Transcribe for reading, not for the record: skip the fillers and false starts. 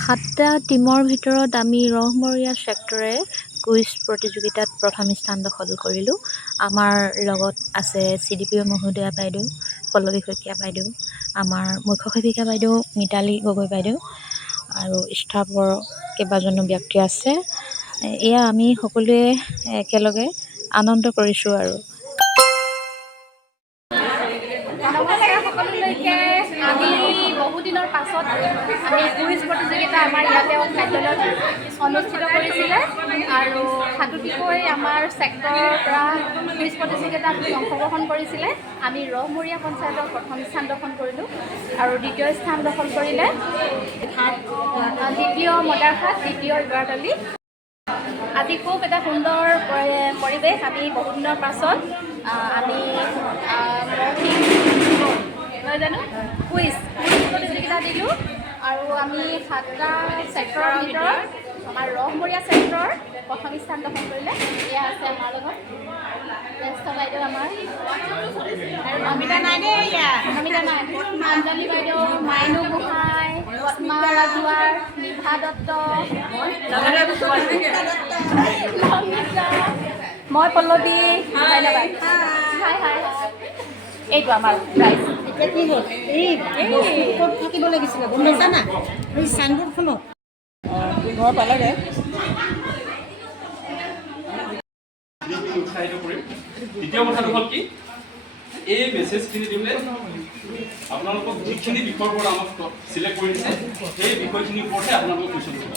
সাতটা টীমৰ ভিতৰত আমি ৰহমৰীয়া ছেক্টৰে কুইজ প্ৰতিযোগিতাত প্ৰথম স্থান দখল কৰিলোঁ। আমাৰ লগত আছে CDPO মহোদয়া বাইদেউ, পল্লৱী শইকীয়া বাইদেউ, আমাৰ মুখ্য শিক্ষিকা বাইদেউ মিতালী গগৈ বাইদেউ আৰু ষ্টাফৰ কেইবাজনো ব্যক্তি আছে। এয়া আমি সকলোৱে একেলগে আনন্দ কৰিছোঁ আৰু। নমস্কাৰ সকলোলৈকে। আমি বহুদিনৰ পাছত আমি কুইজ প্ৰতিযোগিতা আমাৰ ইয়াতে কাৰ্যালয়ত অনুষ্ঠিত কৰিছিলে আৰু সাতোটিকৈ আমাৰ ছেক্টৰৰ পৰা কুইজ প্ৰতিযোগিতাত অংশগ্ৰহণ কৰিছিলে। আমি ৰহমৰীয়া পঞ্চায়তৰ প্ৰথম স্থান দখল কৰিলোঁ আৰু দ্বিতীয় স্থান দখল কৰিলে দ্বিতীয় মদাৰখাট, দ্বিতীয় ইবাৰতলী। আজি খুব এটা সুন্দৰ পৰিৱেশ। আমি বহুদিনৰ পাছত আমি নহয় জানো কুইজ প্ৰতিযোগিতা দিলোঁ আৰু আমি 7টা ছেক্টৰৰ ভিতৰত আমাৰ ৰহমৰীয়া ছেক্টৰ প্ৰথম স্থান দখল কৰিলে। এয়া আছে আমাৰ লগত জ্যেষ্ঠ বাইদেউ আমাৰ অমিতা নাই অঞ্জলি বাইদেউ, মাইনু গোহাঁই, পদ্মা ৰাজুৱাৰ, নিভা দত্ত, মই পল্লৱী। ধন্যবাদ। হাই এইটো আমাৰ প্ৰাইজ। এতিয়া কি হ'ল ক'ত থাকিব লাগিছিলে গম পাইছা না? এই চাইনবোৰ্ডখনত ঘৰ পালেগৈ। উৎসাহিত কৰিম। দ্বিতীয় কথাটো হ'ল কি, এই মেছেজখিনি দিলে আপোনালোকক যিখিনি বিষয়ৰ পৰা আমাক চিলেক্ট কৰি দিছে সেই বিষয়খিনিৰ ওপৰতহে আপোনালোকক কুৱেশ্যন কৰিব।